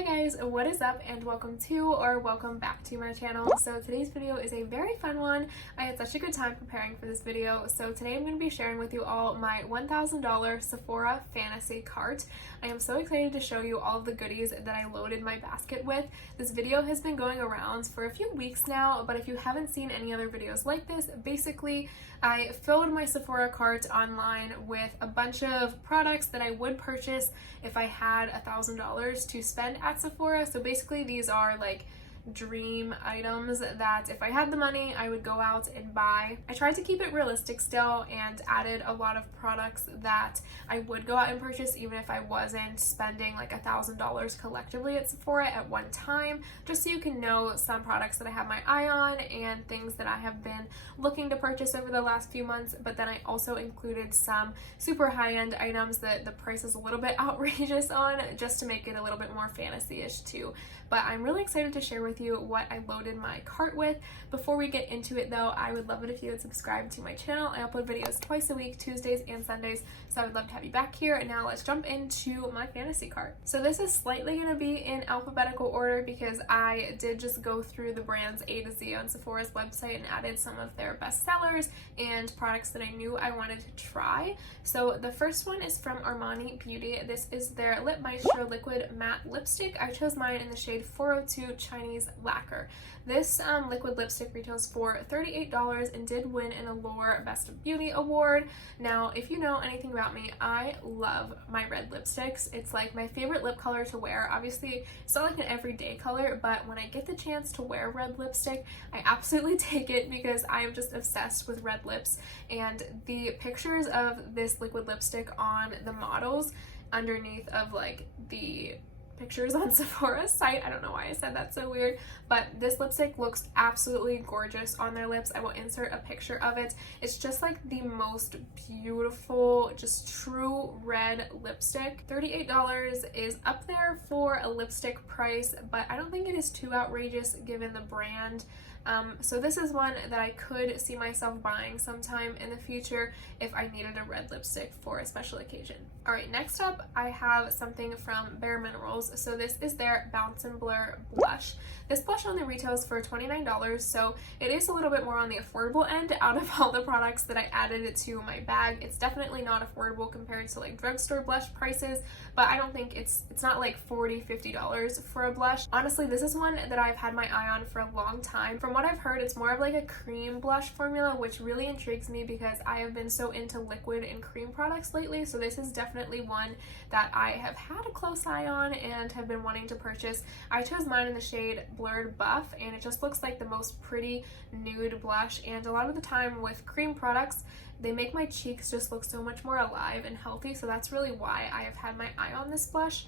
Hi guys, what is up and welcome to or welcome back to my channel. So today's video is a very fun one. I had such a good time preparing for this video. So today I'm going to be sharing with you all my $1,000 Sephora fantasy cart. I am so excited to show you all of the goodies that I loaded my basket with. This video has been going around for a few weeks now, but if you haven't seen any other videos like this, basically I filled my Sephora cart online with a bunch of products that I would purchase if I had $1,000 to spend at Sephora. So basically these are like dream items that if I had the money I would go out and buy. I tried to keep it realistic still and added a lot of products that I would go out and purchase even if I wasn't spending like $1,000 collectively at Sephora at one time, just so you can know some products that I have my eye on and things that I have been looking to purchase over the last few months. But then I also included some super high-end items that the price is a little bit outrageous on, just to make it a little bit more fantasy-ish too. But I'm really excited to share with you what I loaded my cart with. Before we get into it though, I would love it if you would subscribe to my channel. I upload videos twice a week, Tuesdays and Sundays, so I would love to have you back here. And now let's jump into my fantasy cart. So this is slightly going to be in alphabetical order because I did just go through the brands A to Z on Sephora's website and added some of their best sellers and products that I knew I wanted to try. So the first one is from Armani Beauty. This is their Lip Maestro Liquid Matte Lipstick. I chose mine in the shade 402 Chinese Lacquer. This liquid lipstick retails for $38 and did win an Allure Best of Beauty award. Now, if you know anything about me, I love my red lipsticks. It's like my favorite lip color to wear. Obviously, it's not like an everyday color, but when I get the chance to wear red lipstick, I absolutely take it because I am just obsessed with red lips. And the pictures of this liquid lipstick on the models underneath of like the pictures on Sephora's site. I don't know why I said that so weird, but this lipstick looks absolutely gorgeous on their lips. I will insert a picture of it. It's just like the most beautiful, just true red lipstick. $38 is up there for a lipstick price, but I don't think it is too outrageous given the brand. So this is one that I could see myself buying sometime in the future if I needed a red lipstick for a special occasion. Alright, next up I have something from Bare Minerals. So this is their Bounce and Blur blush. This blush only retails for $29, so it is a little bit more on the affordable end out of all the products that I added to my bag. It's definitely not affordable compared to like drugstore blush prices, but I don't think it's not like $40, $50 for a blush. Honestly, this is one that I've had my eye on for a long time. From what I've heard, it's more of like a cream blush formula, which really intrigues me because I have been so into liquid and cream products lately. So this is definitely one that I have had a close eye on and have been wanting to purchase. I chose mine in the shade Blurred Buff, and it just looks like the most pretty nude blush. And a lot of the time with cream products, they make my cheeks just look so much more alive and healthy, so that's really why I have had my eye on this blush.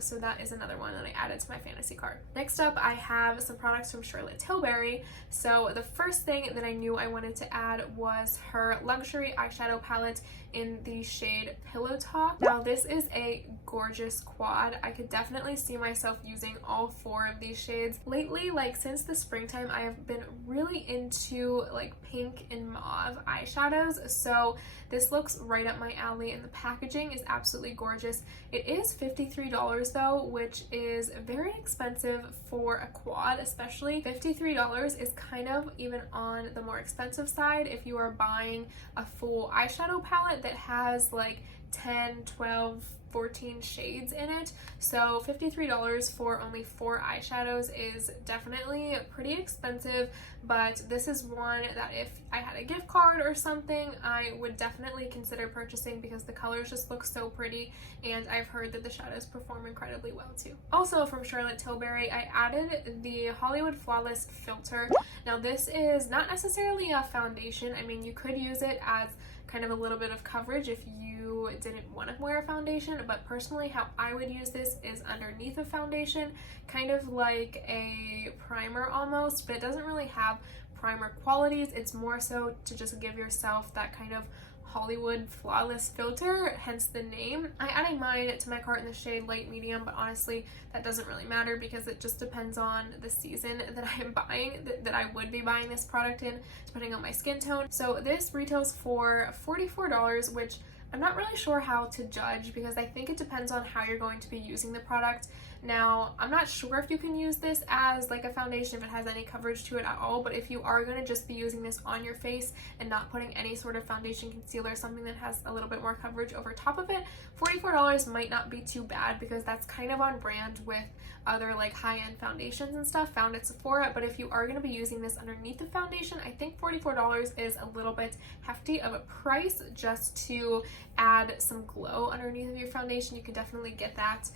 So that is another one that I added to my fantasy cart. Next up, I have some products from Tilbury. So the first thing that I knew I wanted to add was her luxury eyeshadow palette in the shade Pillow Talk. Now this is a gorgeous quad. I could definitely see myself using all four of these shades. Lately, like since the springtime, I have been really into like pink and mauve eyeshadows. So this looks right up my alley and the packaging is absolutely gorgeous. It is $53 though, which is very expensive for a quad, especially. $53 is kind of even on the more expensive side if you are buying a full eyeshadow palette that has like 10, 12, 14 shades in it. So $53 for only 4 eyeshadows is definitely pretty expensive, but this is one that if I had a gift card or something, I would definitely consider purchasing because the colors just look so pretty, and I've heard that the shadows perform incredibly well too. Also from Tilbury, I added the Hollywood Flawless Filter. Now this is not necessarily a foundation. I mean, you could use it as kind of a little bit of coverage if you didn't want to wear a foundation, but personally how I would use this is underneath a foundation, kind of like a primer almost, but it doesn't really have primer qualities. It's more so to just give yourself that kind of Hollywood Flawless Filter, hence the name. I added mine to my cart in the shade light medium, but honestly that doesn't really matter because it just depends on the season that I am buying, that I would be buying this product in, depending on my skin tone. So this retails for $44, which I'm not really sure how to judge because I think it depends on how you're going to be using the product. Now, I'm not sure if you can use this as like a foundation, if it has any coverage to it at all, but if you are going to just be using this on your face and not putting any sort of foundation, concealer, something that has a little bit more coverage over top of it, $44 might not be too bad, because that's kind of on brand with other like high-end foundations and stuff found at Sephora. But if you are going to be using this underneath the foundation, I think $44 is a little bit hefty of a price just to add some glow underneath of your foundation. You can definitely get that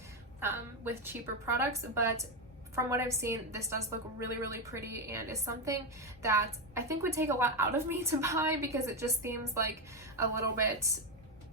with cheaper products, but from what I've seen, this does look really, really pretty and is something that I think would take a lot out of me to buy, because it just seems like a little bit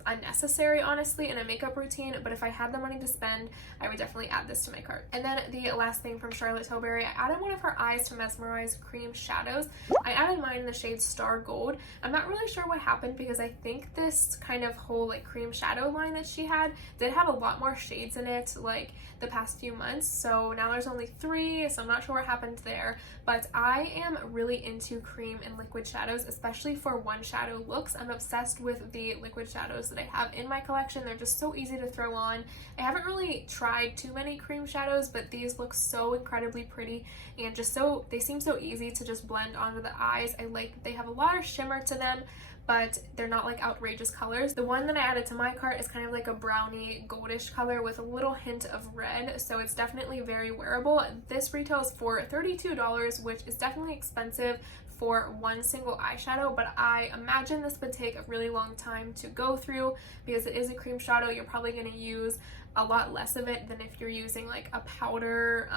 unnecessary, honestly, in a makeup routine. But if I had the money to spend, I would definitely add this to my cart. And then the last thing from Charlotte Tilbury, I added one of her Eyes to Mesmerize cream shadows. I added mine in the shade Star Gold. I'm not really sure what happened, because I think this kind of whole like cream shadow line that she had did have a lot more shades in it like the past few months, so now there's only 3, so I'm not sure what happened there. But I am really into cream and liquid shadows, especially for one shadow looks. I'm obsessed with the liquid shadows that I have in my collection. They're just so easy to throw on. I haven't really tried too many cream shadows, but these look so incredibly pretty and just so, they seem so easy to just blend onto the eyes. I like that they have a lot of shimmer to them, but they're not like outrageous colors. The one that I added to my cart is kind of like a brownie goldish color with a little hint of red, so it's definitely very wearable. This retails for $32, which is definitely expensive for one single eyeshadow, but I imagine this would take a really long time to go through, because it is a cream shadow. You're probably going to use a lot less of it than if you're using like a powder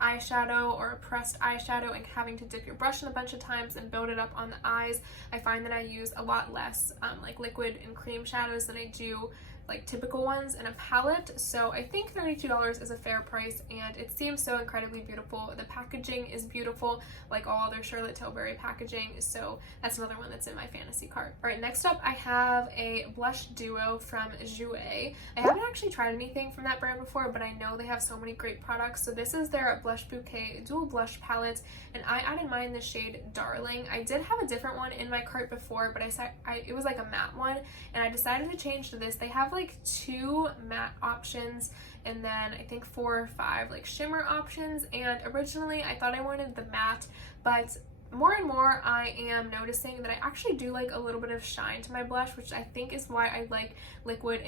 eyeshadow or a pressed eyeshadow and having to dip your brush in a bunch of times and build it up on the eyes. I find that I use a lot less like liquid and cream shadows than I do like typical ones in a palette, so I think $32 is a fair price, and it seems so incredibly beautiful. The packaging is beautiful, like all other Charlotte Tilbury packaging, so that's another one that's in my fantasy cart. Alright, next up I have a blush duo from Jouer. I haven't actually tried anything from that brand before, but I know they have so many great products. So this is their Blush Bouquet dual blush palette, and I added mine in the shade Darling. I did have a different one in my cart before, but it was like a matte one, and I decided to change to this. They have like 2 matte options and then I think 4 or 5 like shimmer options, and originally I thought I wanted the matte, but more and more I am noticing that I actually do like a little bit of shine to my blush, which I think is why I like liquid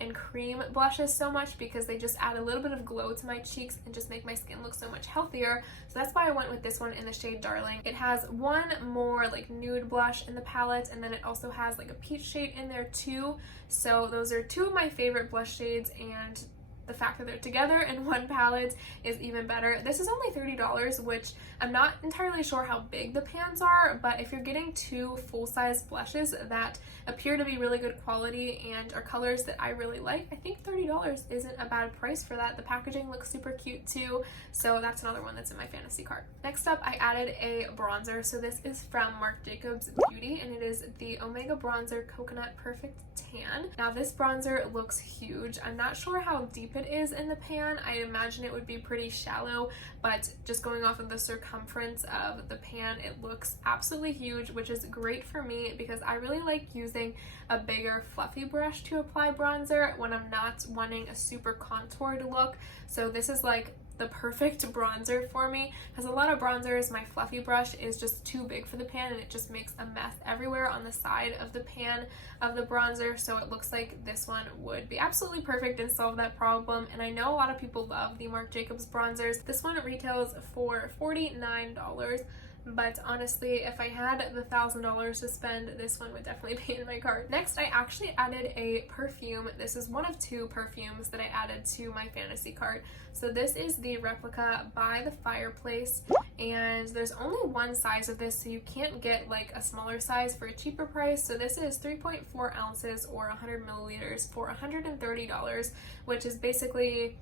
and cream blushes so much, because they just add a little bit of glow to my cheeks and just make my skin look so much healthier. So that's why I went with this one in the shade Darling. It has one more like nude blush in the palette, and then it also has like a peach shade in there too. So those are 2 of my favorite blush shades, and the fact that they're together in one palette is even better. This is only $30, which I'm not entirely sure how big the pans are, but if you're getting 2 full-size blushes that appear to be really good quality and are colors that I really like, I think $30 isn't a bad price for that. The packaging looks super cute too, so that's another one that's in my fantasy cart. Next up, I added a bronzer. So this is from Marc Jacobs Beauty, and it is the Omega Bronzer Coconut Perfect Tan. Now this bronzer looks huge. I'm not sure how deep it is in the pan. I imagine it would be pretty shallow, but just going off of the circumference of the pan, it looks absolutely huge, which is great for me because I really like using a bigger fluffy brush to apply bronzer when I'm not wanting a super contoured look. So this is like the perfect bronzer for me, because a lot of bronzers, my fluffy brush is just too big for the pan and it just makes a mess everywhere on the side of the pan of the bronzer. So it looks like this one would be absolutely perfect and solve that problem. And I know a lot of people love the Marc Jacobs bronzers. This one retails for $49, but honestly, if I had the $1,000 to spend, this one would definitely be in my cart. Next, I actually added a perfume. This is one of 2 perfumes that I added to my fantasy cart. So this is the Replica by the Fireplace, and there's only one size of this, so you can't get like a smaller size for a cheaper price. So this is 3.4 ounces or 100 milliliters for $130, which is basically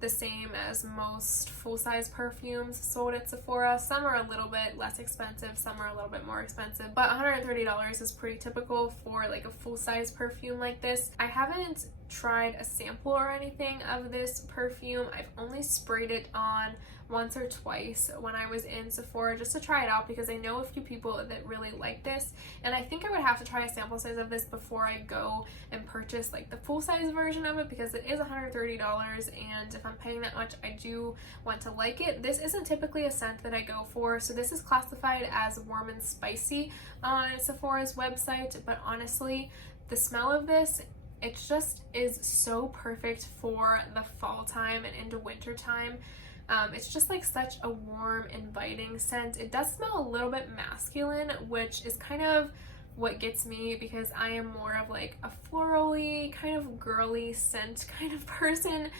the same as most full-size perfumes sold at Sephora. Some are a little bit less expensive, some are a little bit more expensive, but $130 is pretty typical for like a full-size perfume like this. I haven't tried a sample or anything of this perfume. I've only sprayed it on once or twice when I was in Sephora just to try it out because I know a few people that really like this, and I think I would have to try a sample size of this before I go and purchase like the full size version of it because it is $130, and if I'm paying that much I do want to like it. This isn't typically a scent that I go for, so this is classified as warm and spicy on Sephora's website, but honestly the smell of this, it just is so perfect for the fall time and into winter time. It's just like such a warm, inviting scent. It does smell a little bit masculine, which is kind of what gets me because I am more of like a florally, kind of girly scent kind of person.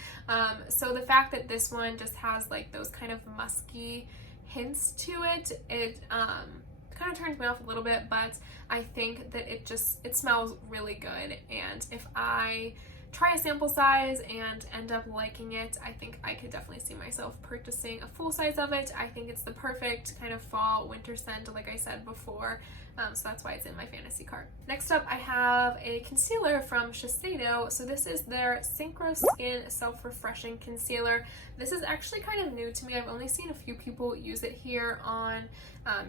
So the fact that this one just has like those kind of musky hints to it, it kind of turns me off a little bit, but I think that it smells really good, and if I try a sample size and end up liking it, I think I could definitely see myself purchasing a full size of it. I think it's the perfect kind of fall winter scent, like I said before, so that's why it's in my fantasy cart. Next up, I have a concealer from Shiseido. So this is their Synchro Skin Self-Refreshing Concealer. This is actually kind of new to me. I've only seen a few people use it here on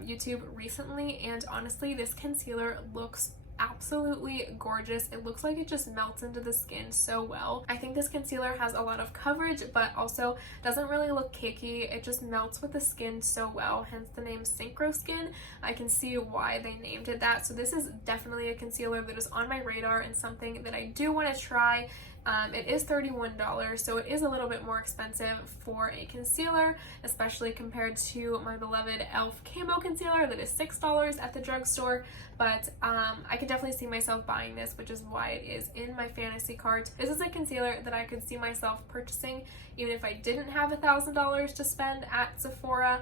YouTube recently, and honestly, this concealer looks absolutely gorgeous. It looks like it just melts into the skin so well. I think this concealer has a lot of coverage, but also doesn't really look cakey. It just melts with the skin so well, hence the name Synchro Skin. I can see why they named it that. So this is definitely a concealer that is on my radar and something that I do want to try. It is $31, so it is a little bit more expensive for a concealer, especially compared to my beloved e.l.f. Camo Concealer that is $6 at the drugstore, but I could definitely see myself buying this, which is why it is in my fantasy cart. This is a concealer that I could see myself purchasing even if I didn't have $1,000 to spend at Sephora,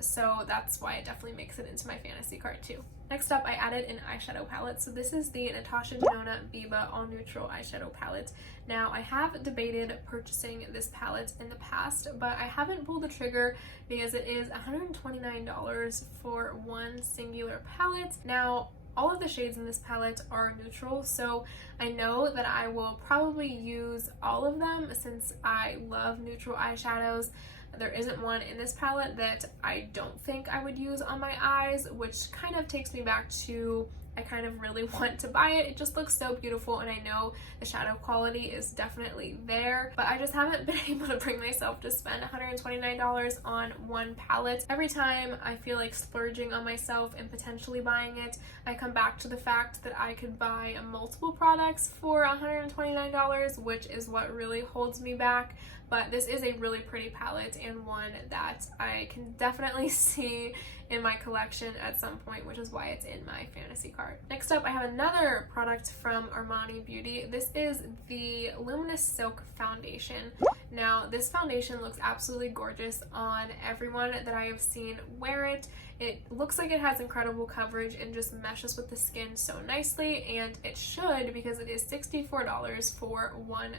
so that's why it definitely makes it into my fantasy cart too. Next up, I added an eyeshadow palette. So this is the Natasha Denona Bibe All Neutral Eyeshadow Palette. Now, I have debated purchasing this palette in the past, but I haven't pulled the trigger because it is $129 for one singular palette. Now, all of the shades in this palette are neutral, so I know that I will probably use all of them since I love neutral eyeshadows. There isn't one in this palette that I don't think I would use on my eyes, which kind of takes me back to I kind of really want to buy it. It just looks so beautiful, and I know the shadow quality is definitely there, but I just haven't been able to bring myself to spend $129 on one palette. Every time I feel like splurging on myself and potentially buying it, I come back to the fact that I could buy multiple products for $129, which is what really holds me back. But this is a really pretty palette and one that I can definitely see in my collection at some point, which is why it's in my fantasy cart. Next up, I have another product from Armani Beauty. This is the Luminous Silk Foundation. Now, this foundation looks absolutely gorgeous on everyone that I have seen wear it. It looks like it has incredible coverage and just meshes with the skin so nicely, and it should because it is $64 for one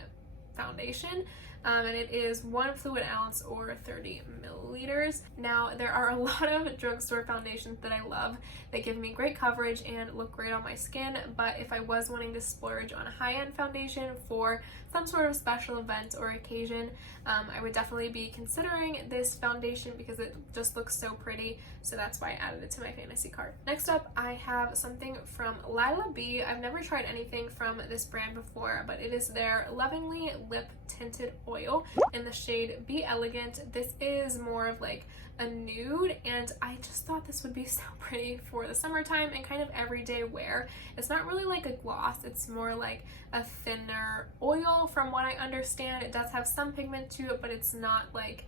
foundation. And it is 1 fluid ounce or 30 milliliters. Now, there are a lot of drugstore foundations that I love that give me great coverage and look great on my skin, but if I was wanting to splurge on a high-end foundation for some sort of special event or occasion, I would definitely be considering this foundation because it just looks so pretty, so that's why I added it to my fantasy cart. Next up, I have something from Lilah B. I've never tried anything from this brand before, but it is their Lovingly Lip Tinted Oil in the shade Be Elegant. This is more of like a nude, and I just thought this would be so pretty for the summertime and kind of everyday wear. It's not really like a gloss, it's more like a thinner oil from what I understand. It does have some pigment to it, but it's not like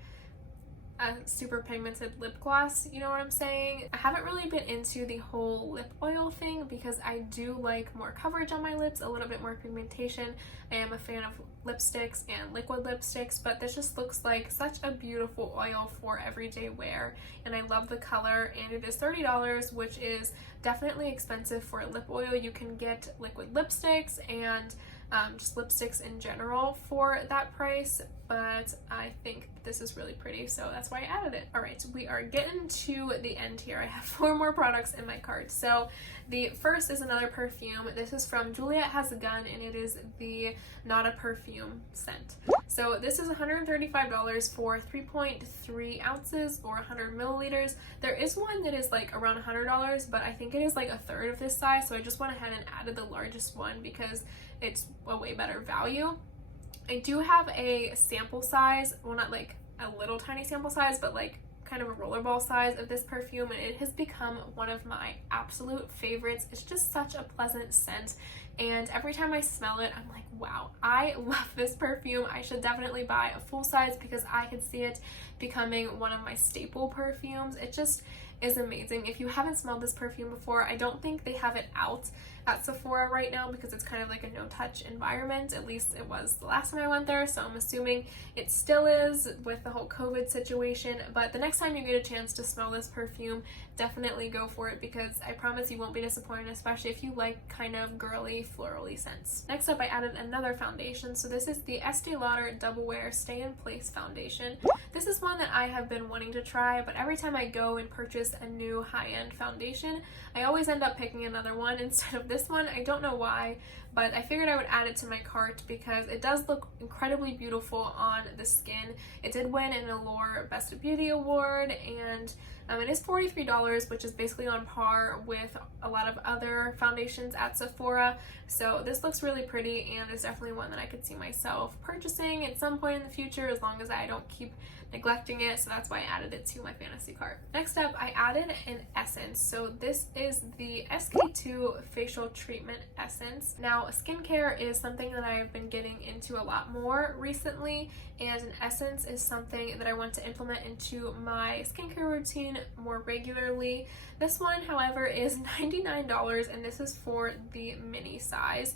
a super pigmented lip gloss, you know what I'm saying? I haven't really been into the whole lip oil thing because I do like more coverage on my lips, a little bit more pigmentation. I am a fan of lipsticks and liquid lipsticks, but this just looks like such a beautiful oil for everyday wear, and I love the color, and it is $30, which is definitely expensive for lip oil. You can get liquid lipsticks and just lipsticks in general for that price, but I think this is really pretty, so that's why I added it. All right, we are getting to the end here. I have 4 more products in my cart. So the first is another perfume. This is from Juliette Has, and it is the Not a Perfume scent. So this is $135 for 3.3 ounces or 100 milliliters. There is one that is like around $100, but I think it is like a third of this size, so I just went ahead and added the largest one because it's a way better value. I do have a sample size, well, not like a little tiny sample size, but like kind of a rollerball size of this perfume, and it has become one of my absolute favorites. It's just such a pleasant scent, and every time I smell it, I'm like, wow, I love this perfume. I should definitely buy a full size because I could see it becoming one of my staple perfumes. It just is amazing. If you haven't smelled this perfume before, I don't think they have it out at Sephora right now because it's kind of like a no-touch environment. At least it was the last time I went there, so I'm assuming it still is with the whole COVID situation. But the next time you get a chance to smell this perfume, definitely go for it because I promise you won't be disappointed, especially if you like kind of girly, florally scents. Next up, I added another foundation. So this is the Estee Lauder Double Wear Stay in Place foundation. This is one that I have been wanting to try, but every time I go and purchase a new high-end foundation, I always end up picking another one instead of this one. I don't know why, but I figured I would add it to my cart because it does look incredibly beautiful on the skin. It did win an Allure Best of Beauty award, and it is $43, which is basically on par with a lot of other foundations at Sephora. So this looks really pretty and is definitely one that I could see myself purchasing at some point in the future as long as I don't keep neglecting it, so that's why I added it to my fantasy cart. Next up, I added an essence. So this is the SK2 Facial Treatment Essence. Now, skincare is something that I have been getting into a lot more recently, and an essence is something that I want to implement into my skincare routine more regularly. This one, however, is $99, and this is for the mini size.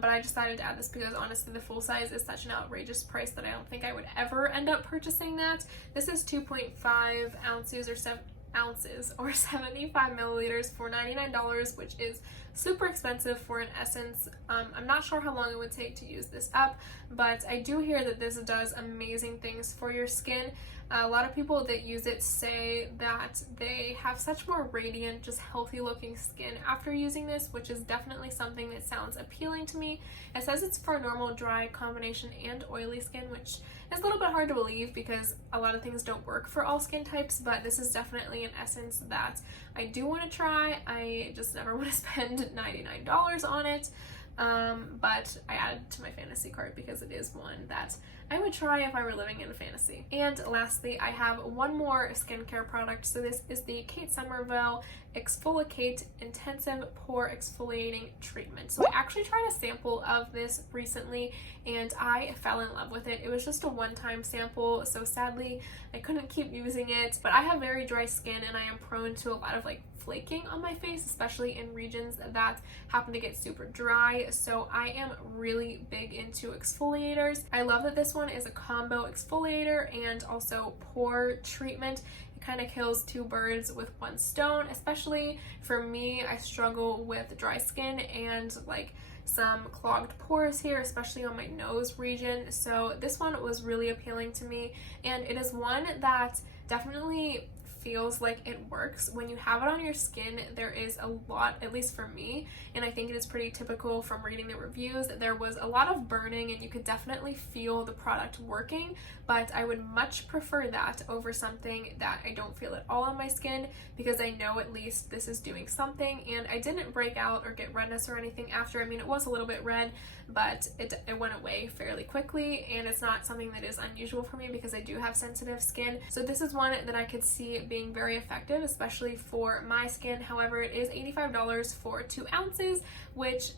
But I decided to add this because honestly the full size is such an outrageous price that I don't think I would ever end up purchasing that. This is 2.5 ounces or 7 ounces or 75 milliliters for $99, which is super expensive for an essence. I'm not sure how long it would take to use this up, but I do hear that this does amazing things for your skin. A lot of people that use it say that they have such more radiant, just healthy looking skin after using this, which is definitely something that sounds appealing to me. It says it's for normal, dry, combination, and oily skin, which is a little bit hard to believe because a lot of things don't work for all skin types, but this is definitely an essence that I do want to try. I just never want to spend $99 on it. But I added it to my fantasy cart because it is one that I would try if I were living in a fantasy. And lastly, I have one more skincare product. So this is the Kate Somerville Exfolikate Intensive Pore Exfoliating Treatment. So I actually tried a sample of this recently and I fell in love with it. It was just a one-time sample, so sadly I couldn't keep using it, but I have very dry skin and I am prone to a lot of like flaking on my face, especially in regions that happen to get super dry. So I am really big into exfoliators. I love that this one is a combo exfoliator and also pore treatment. It kind of kills 2 birds with 1 stone, especially for me. I struggle with dry skin and like some clogged pores here, especially on my nose region. So this one was really appealing to me, and it is one that definitely feels like it works. When you have it on your skin, there is a lot, at least for me, and I think it is pretty typical from reading the reviews, that there was a lot of burning and you could definitely feel the product working, but I would much prefer that over something that I don't feel at all on my skin, because I know at least this is doing something. And I didn't break out or get redness or anything after. I mean, it was a little bit red, but it went away fairly quickly, and it's not something that is unusual for me because I do have sensitive skin. So this is one that I could see being very effective, especially for my skin. However, it is $85 for 2 ounces, which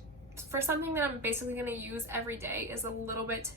for something that I'm basically going to use every day is a little bit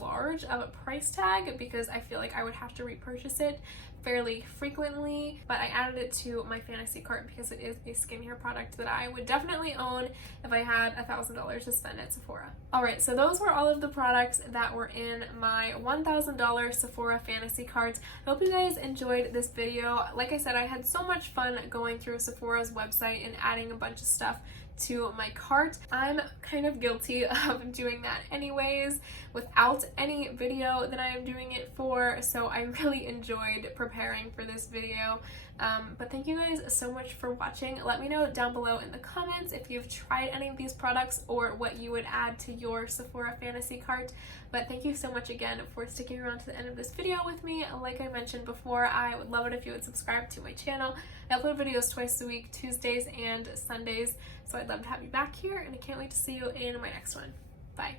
large of a price tag, because I feel like I would have to repurchase it fairly frequently. But I added it to my fantasy cart because it is a skincare product that I would definitely own if I had $1,000 to spend at Sephora. Alright, so those were all of the products that were in my $1,000 Sephora fantasy cart. I hope you guys enjoyed this video. Like I said, I had so much fun going through Sephora's website and adding a bunch of stuff to my cart. I'm kind of guilty of doing that anyways, without any video that I am doing it for, so I really enjoyed preparing for this video. But thank you guys so much for watching. Let me know down below in the comments if you've tried any of these products or what you would add to your Sephora fantasy cart. But thank you so much again for sticking around to the end of this video with me. Like I mentioned before, I would love it if you would subscribe to my channel. I upload videos twice a week, Tuesdays and Sundays, so I'd love to have you back here, and I can't wait to see you in my next one. Bye.